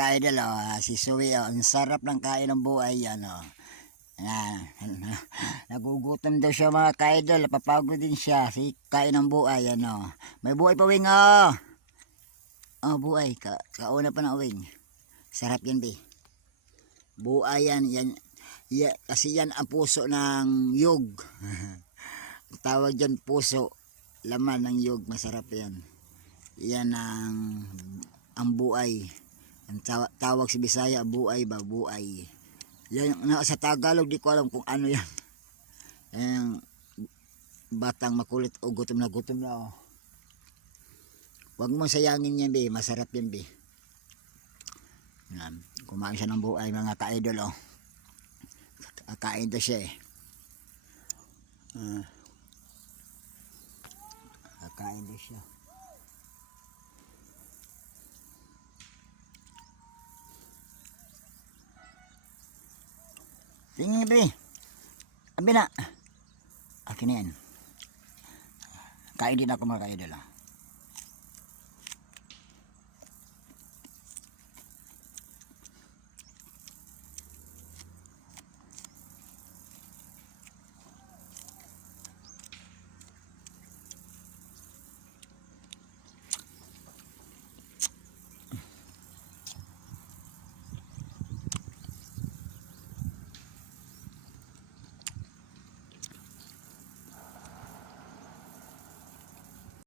ka-idol, si Suwi, ang sarap ng kain ng buhay yan. Nagugutom daw siya mga ka-idol, napapagod din siya, si kain ng buhay. May buhay pa, Wing. Buhay, kauna pa ng Wing. Sarap yan, be. Buhay yan, kasi yan ang puso ng yug. Tawag dyan puso, laman ng yug, masarap yan. Yan ang buhay. Ang tawag sa Bisaya, buhay ba, buhay. Yan, sa Tagalog di ko alam kung ano yan. Yung batang makulit o gutom na Huwag mo sayangin yan, be, masarap yan, be. Kumain siya ng buhay mga ka-idol. Kain daw siya kakain daw siya. Tingin be. Abi na. Akin yan. Kain din ako mga ka-idol.